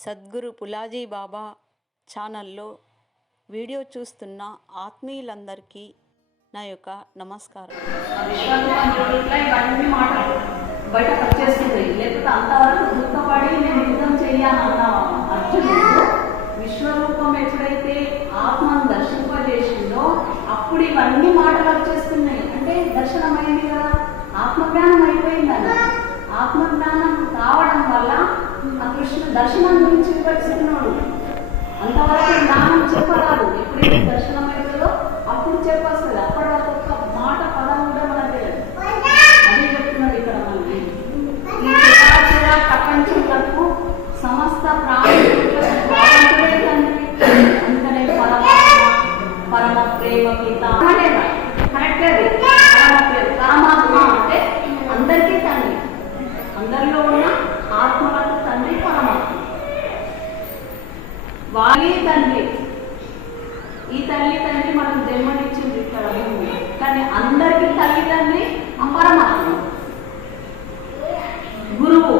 సద్గురు పులాజీ బాబా ఛానల్లో వీడియో చూస్తున్న ఆత్మీయులందరికీ నా యొక్క నమస్కారం. బయట వచ్చేస్తుంది లేకపోతే అంతవరకు దుఃఖపడి నేను యుద్ధం చెయ్యాలన్న అర్జునుడు విశ్వరూపం ఎప్పుడైతే ఆత్మను దర్శింపజేసిందో అప్పుడు ఇవన్నీ మాటలు వచ్చేస్తున్నాయి అంటే దర్శనమైంది కదా? ఆత్మజ్ఞానం అయిపోయిందని ఆత్మజ్ఞానం కావడం వల్ల ఆ కృష్ణ దర్శనం గురించి వివరిస్తున్నాడు. అంతవరకు జ్ఞానం చెప్పరాదు. ఎప్పుడైతే దర్శనం అవుతుందో అప్పుడు చెప్పొస్తుంది అప్పటి వరకు ఒక్క మాట పదం కూడా మనకు తెలియదు అదే చెప్తున్నాడు ఇక్కడ మనకి ఈ చరాచర ప్రపంచములకు సమస్త ప్రాణులకు భగవంతుడే తండ్రి అందుకనే పరమాత్మ పరమ ప్రేమ పిత కరెక్ట్ అది పరమ ప్రేమ పరమాత్మ అంటే అందరికీ తండ్రి అందరిలో ఉన్న ఆత్మలకు తండ్రి పరమాత్మ వారి తండ్రి. ఈ తల్లి తండ్రి మనకు జన్మనిచ్చింది ఇక్కడ భూమి. కానీ అందరికీ తల్లి తండ్రి పరమాత్మ గురువు.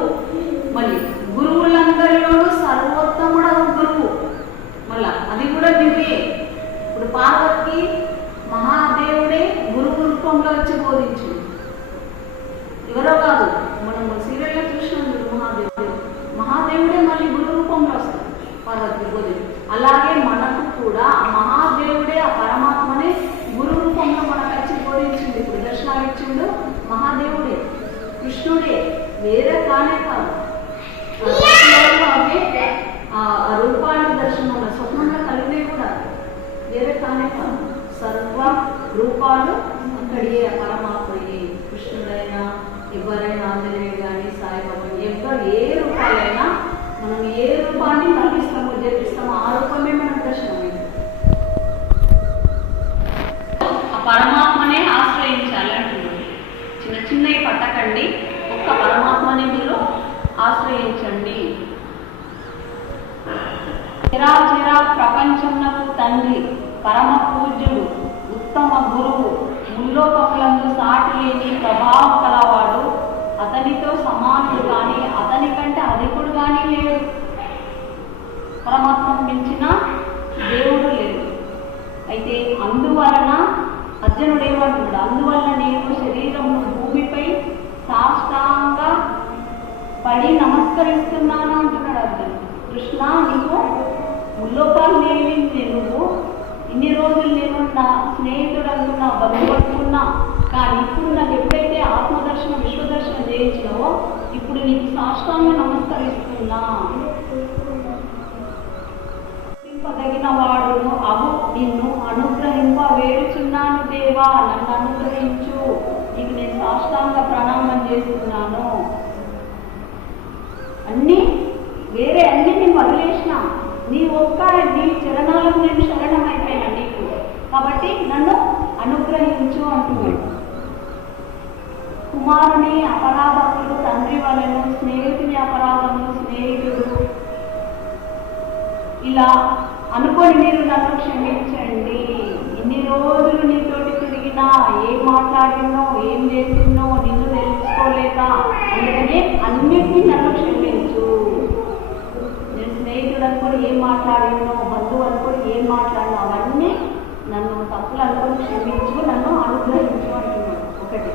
మళ్ళీ గురువులందరిలోనూ సర్వోత్తముడు గురువు. మళ్ళా అది కూడా దివ్యే ఇప్పుడు పార్వతికి మహాదేవుడే గురువు రూపంలో వచ్చి బోధించు ఎవరో కాదు మనం సీరియల్లో చూసినాం మహాదేవుడు. మహాదేవుడే మళ్ళీ గురు రూపంలో పార్వతి అలాగే మనకు కూడా మహాదేవుడే ఆ పరమాత్మనే గురు రూపంలో మనకు వచ్చి బోధించింది ఇప్పుడు దర్శనాలు ఇచ్చిండు మహాదేవుడే కృష్ణుడే వేరే కానే కాదు. ఆ రూపాన్ని దర్శనం స్వప్నంలో కలిగినవి కూడా. వేరే కానే కాదు. సర్వ రూపాలు అక్కడియే పరమాత్మ పరమాత్మయే కృష్ణుడైనా ఎవరైనా ఆంజనేయుడు కానీ సాయిబాబా ఎవరు ఏ రూపాలైనా మనం ఏ రూపాన్ని కల్పిస్తామో జపిస్తామో ఆ రూపమే మనకు దర్శనమైంది ఆ పరమాత్మనే ఆశ్రయించాలి అంటున్నాడు చిన్న చిన్నవి పట్టకండి ఒక్క పరమాత్మని మీరు ఆశ్రయించండి చిరాచిర ప్రపంచమునకు తండ్రి పరమ పూజ్యుడు ఉత్తమ గురువు ముల్లోకములందు సాటి లేని ప్రభావం కలవాడు. అతనితో సమానుడు కానీ అతని కంటే అధికుడు కానీ లేడు. పరమాత్మను మించిన దేవుడు లేడు. అయితే అందువలన అర్జునుడు ఏమంటున్నాడు అందువల్ల నేను శరీరమును భూమిపై సాష్టాంగ పడి నమస్కరిస్తున్నాను అంటున్నాడు అర్జునుడు. కృష్ణ నీకు ముల్లోకాలు నేర్పింది నువ్వు ఇన్ని రోజులు నేను నా స్నేహితుడు అనుకున్నా బంధువు అనుకున్నా కానీ ఇప్పుడు నాకు ఎప్పుడైతే ఆత్మదర్శనం విశ్వదర్శనం చేయించినావో ఇప్పుడు నీకు సాష్టాంగ నమస్కరిస్తున్నా. తగిన వాడును అవు నిన్ను అనుగ్రహింప వేడుచున్నాను దేవా నన్ను అనుగ్రహించు. నీకు నేను సాష్టాంగ ప్రణామం చేస్తున్నాను. అన్నీ వేరే అన్ని నేను వదిలేసిన. నీ ఒక్క నీ చరణాలకు నేను శరణమైపోయా నీకు కాబట్టి నన్ను అనుగ్రహించు అంటున్నాడు. కుమారుని అపరాధములు తండ్రి వలన స్నేహితుని అపరాధములు స్నేహితుడు. ఇలా అనుకొని మీరు నన్ను క్షమించండి. ఇన్ని రోజులు నీతోటి తిరిగినా ఏం మాట్లాడినో ఏం చేసినో నిన్ను తెలుసుకోలేక అందుకనే అన్నిటినీ నన్ను క్షమించు. నేను అనుకుని ఏం మాట్లాడినో బంధువు అనుకుని ఏం మాట్లాడినో అవన్నీ నన్ను తప్పులు అనుకుని క్షమించు నన్ను అనుగ్రహించు అంటున్నాడు ఒకటి.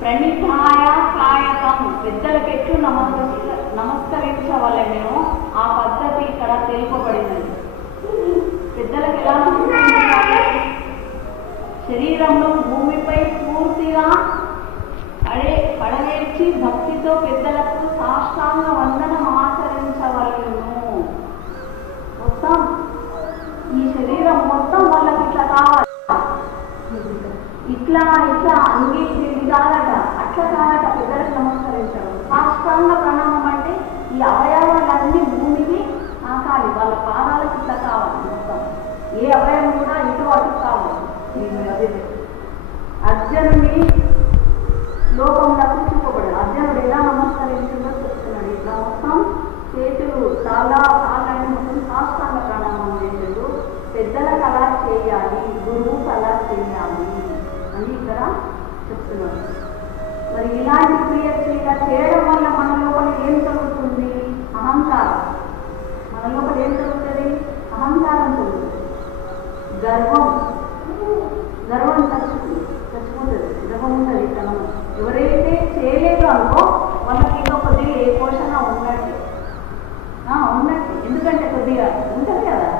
ప్రణిధాయ కాయకం. పెద్దలకు ఎట్లు నమస్కరి నమస్కరించవలనో ఆ పద్ధతి ఇక్కడ తెలుపబడినది పెద్దలకు ఎలా శరీరంలో భూమిపై పూర్తిగా పడే పడవేర్చి భక్తితో పెద్దలకు సాష్టాంగ వందనం ఆచరించవలను. మొత్తం ఈ శరీరం మొత్తం వాళ్ళకి ఇట్లా కావాలి. ఇట్లా ఇట్లా అంగి ఇది కాదట అట్లా కాదట పెద్దలకు నమస్కరించడం. సాష్టాంగ ప్రణామం అంటే ఈ అవయవాలన్నీ భూమికి ఆకాలి వాళ్ళ పాదాలకు ఇట్లా కావాలి మొత్తం. ఏ అవయవం కూడా ఇటు అటు కావాలి. అర్జునుని లోకంలో చూపబడదు అర్జునుడు ఎలా నమస్కరించిందో చెప్తున్నాడు ఇట్లా మొత్తం చేతులు చాలా కాళ్ళని మొత్తం సాష్టాంగ ప్రణామం చేసాడు పెద్దలకు అలా చేయాలి గురువుకు అలా చేయాలి అని ఇక్కడ చెప్తున్నారు మరి ఇలాంటి క్రియ ఇలా చేయడం వల్ల మన లోపల ఏం జరుగుతుంది అహంకారం. మన లోపల ఏం జరుగుతుంది అహంకారం జరుగుతుంది గర్వం. గర్వం చచ్చిపోతుంది చచ్చిపోతుంది గర్వం ఉంటుంది తనం. ఎవరైతే చేయలేదు అనుకో వాళ్ళకి ఇంకా కొద్దిగా ఏ పోషణ ఉన్నట్టు ఉన్నట్టు ఎందుకంటే కొద్దిగా ఉంటుంది కదా.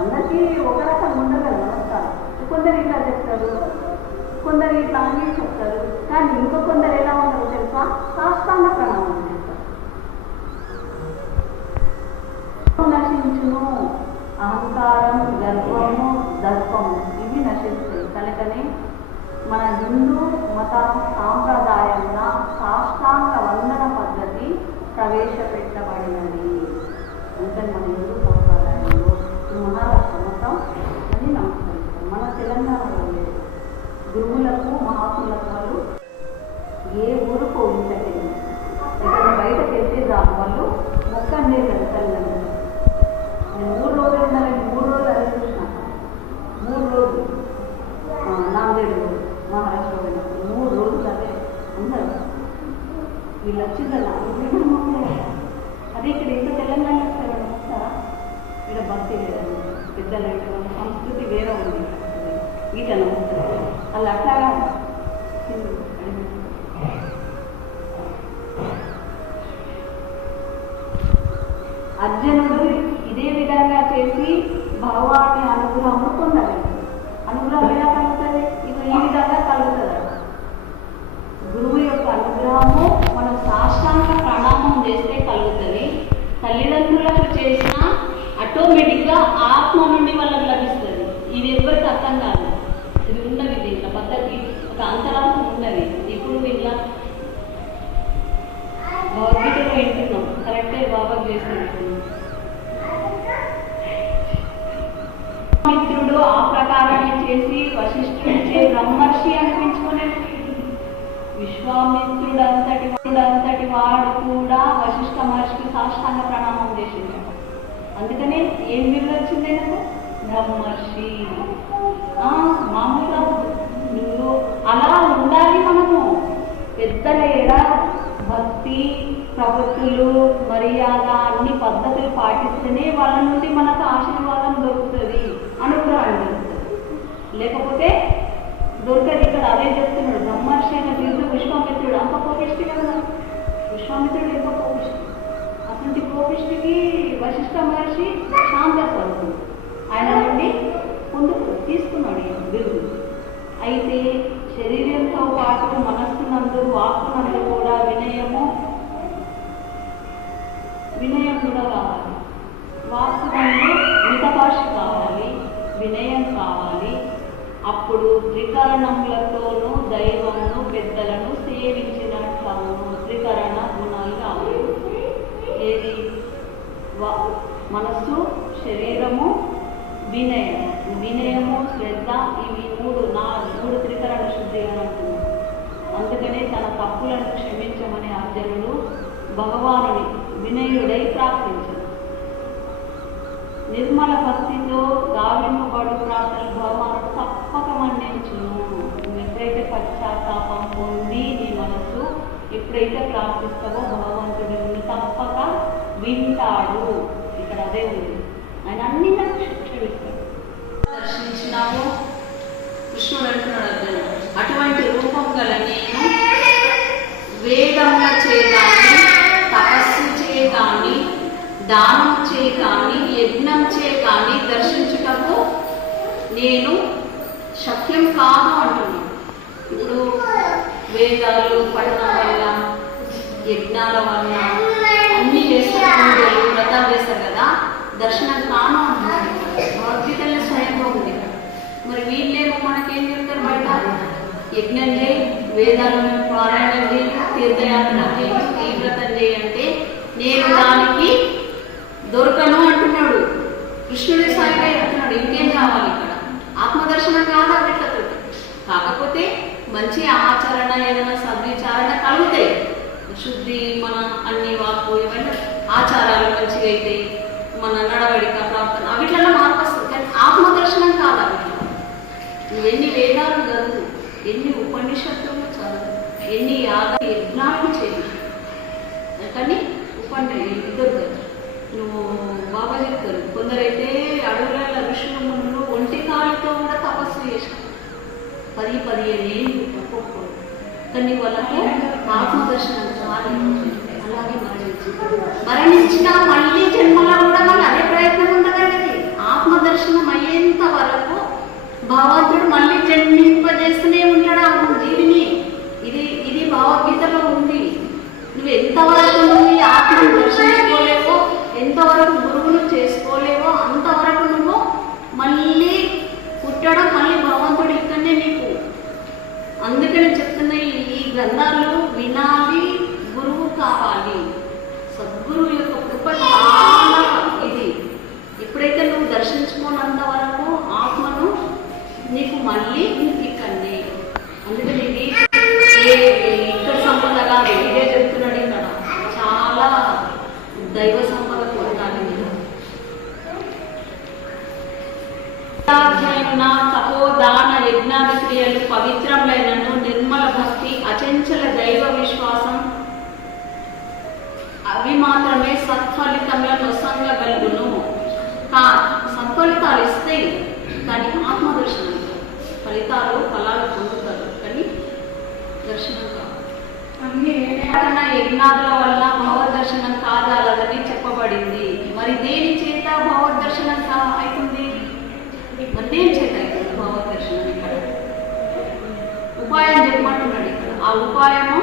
అందరికీ ఒక రకం ఉండదు కదా నమస్కారం కొందరు ఇట్లా చెప్తారు కొందరు ఇట్లా అని చెప్తారు. కానీ ఇంకో కొందరు ఎలా ఉంటారో తెలుసా? సాష్టాంగ ప్రణాళిక చేస్తారు నశించును అహంకారం గర్వము దర్పము ఇవి నశిస్తాయి కనుకనే మన హిందూ మత సాంప్రదాయంగా సాష్టాంగ వందన పద్ధతి ప్రవేశపెట్టబడినది అందుకని మన హిందూ సాంప్రదాయంలో ఈ మహారాష్ట్ర మొత్తం అని నమస్కరిస్తాం మన తెలంగాణలో లేదు గురువులకు మహాత్ములకు వాళ్ళు ఏ ఊరుకో ఇంతకెళ్ళి ఇక్కడ బయటకు వెళ్తే దాని వాళ్ళు మొక్క అనేది తల్లి. నేను మూడు రోజులు ఉన్నాను మూడు రోజులు అదే చూసిన. మూడు రోజులు. నాందేడు నాలుగేడు రోజులు మహారాష్ట్ర పోయినప్పుడు మూడు రోజులు అదే అందరు. వీళ్ళు వచ్చిందన్న అదే ఇక్కడ ఇంకా తెలంగాణ వస్తారా? ఇక్కడ భక్తి లేదండి పెద్దలు సంస్కృతి వేరే ఉంది. వీటను అలా అట్లాగా అర్జునుడు ఇదే విధంగా చేసి భగవాని అనుగ్రహం చేసి వశిష్ఠుడిచే బ్రహ్మర్షి అనిపించుకునే విశ్వామిత్రుడు అంతటి అంతటి వాడు కూడా వశిష్ఠ మహర్షికి సాష్టాంగ ప్రణామం చేసిండు అందుకనే ఏం విలువ వచ్చింది నాకు బ్రహ్మర్షి. ఆ, మామూలుగా నువ్వు అలా ఉండాలి మనము. పెద్దల ఎడ భక్తి ప్రవృత్తులు మర్యాద అన్ని పద్ధతులు పాటిస్తేనే వాళ్ళ నుండి మనకు ఆశ లేకపోతే దుర్గది ఇక్కడ అదే చెప్తున్నాడు. బ్రహ్మర్షి అనే బిరుదు విశ్వామిత్రుడు. అంత కోపిష్టి కదా? విశ్వామిత్రుడు ఎంత కోపిష్టి? అటువంటి కోపిష్టికి వశిష్ఠ మహర్షి శాంత స్వరూపుడు. ఆయన నుండి పొందుకు తీసుకున్నాడు ఈ బిరుదు. అయితే శరీరంతో పాటు మనస్సునందు వాక్కునందు కూడా వినయము వినయం కూడా కావాలి వాక్కునందు మితభాష భాష కావాలి. అప్పుడు త్రికరణములతోనూ దైవమును పెద్దలను సేవించినట్లవును త్రికరణ గుణాలు కావు ఏది? మనస్సు శరీరము వినయం. వినయము శ్రద్ధ ఇవి మూడు నా మూడు త్రికరణ శుద్ధిగా అంటున్నాడు అందుకనే తన తప్పులను క్షమించమని అర్జునుడు భగవానుని వినయుడై ప్రార్థించాడు. నిర్మల భక్తితో గావింపబడు ప్రార్థనలు భగవానుడు తప్ప మన్నించును ఎప్పుడైతే పశ్చాత్తాపం పొంది నీ మనసు ఎప్పుడైతే ప్రార్థిస్తావో భగవంతుడు తప్పక వింటాడు. ఇక్కడ అదే ఉంది. ఆయన అన్ని నాకు క్షమిస్తాడు దర్శించినావు కృష్ణుడు అంటున్నాడు అర్జునుడు అటువంటి రూపం గల నేను వేదముల చేతాన్ని తపస్సు చేతాన్ని దానం చే కానీ యజ్ఞం చే కానీ దర్శించుటకు నేను శక్యం కాదు అంటున్నాను ఇప్పుడు వేదాలు పఠనం వల్ల యజ్ఞాల వల్ల అన్ని చేసుకుంటే వ్రతాలు చేస్తారు కదా? దర్శనం కాను అంటున్నారు భగవద్గీతలో స్వయంగా ఉంది. మరి వీళ్ళేమో మనకేం చెప్తారు బయట? యజ్ఞం చేయి వేదాలను పారాయణం చేయి తీర్థయాత్ర చేయి. ఈ వ్రతం చేయి అంటే నేను దానికి దొరకను అంటున్నాడు. కృష్ణుడి సాయిగా అంటున్నాడు. ఇంకేం కావాలి ఇక్కడ? ఆత్మదర్శనం కాదు అట్లతో కాకపోతే మంచి ఆచరణ ఏదైనా సద్విచారణ కలుగుతాయి. శుద్ధి మన అన్ని వాపు ఏమైనా ఆచారాలు మంచిగా అయితే మన నడవడిక ప్రార్థన అవిట్లలో మార్పు వస్తుంది. కానీ ఆత్మదర్శనం కాదు అవి. నువ్వు ఎన్ని వేదాలు చదువు ఎన్ని ఉపనిషత్తులు చదువు ఎన్ని యాగ యజ్ఞాలు చేయి కానీ ఉపండి ఇద్దరు నువ్వు బాబా చెప్తారు కొందరైతే అడవుల ఋషులు ఒంటి కాళ్ళతో కూడా తపస్సు చేశారు. పది పదిహేను ఏళ్ళు కానీ వాళ్ళకు ఆత్మదర్శనం చాలా. అలాగే మరణించిన మళ్ళీ జన్మలో కూడా మళ్ళీ అదే ప్రయత్నం ఉండగలిగింది ఆత్మదర్శనం అయ్యేంత వరకు భగవంతుడు మళ్ళీ జన్మింపజేస్తూనే ఉంటాడు ఆ జీవిని. ఇది ఇది భగవద్గీతలో ఉంది. నువ్వు ఎంతవరకు నువ్వు ఆత్మను దర్శించుకోలేవో ఎంతవరకు గురువును చేసుకోలేవో అంతవరకు నువ్వు మళ్ళీ పుట్టడం మళ్ళీ భగవంతుడు ఇక్కడనే నీకు అందుకని చెప్తున్న ఈ- ఈ గ్రంథాలు వినాలి గురువు కావాలి. సద్గురువు యొక్క కృప చాలా ఇది. ఎప్పుడైతే నువ్వు దర్శించుకోనంత వరకు ఆత్మను నీకు మళ్ళీ ఇక్కడనే అందుకని ఇది ఇక్కడ సంపద కాదు ఇదే చెప్తున్నాడు ఇక్కడ. చాలా దైవ సంపద కొట్టాలి మీరు తపోదాన యజ్ఞాది క్రియలు పవిత్రమైనను నిర్మల భక్తి అచంచల దైవ విశ్వాసం అవి మాత్రమే సత్ఫలితంలో నొసంగగలుగును కా ఇస్తాయి కానీ ఆత్మదర్శనం ఫలితాలు ఫలాలు పొందుతారు. కానీ దర్శనం కాదు. యజ్ఞాదుల వల్ల భగవద్దర్శనం కాదాలని చెప్పబడింది. మరి దేని చేత భగవద్దర్శనం కా అవుతుంది? మరి దేని చేత అవుతుంది భగవద్దర్శనం ఇక్కడ. ఉపాయం చెప్పమంటున్నాడు ఇక్కడ. ఆ ఉపాయము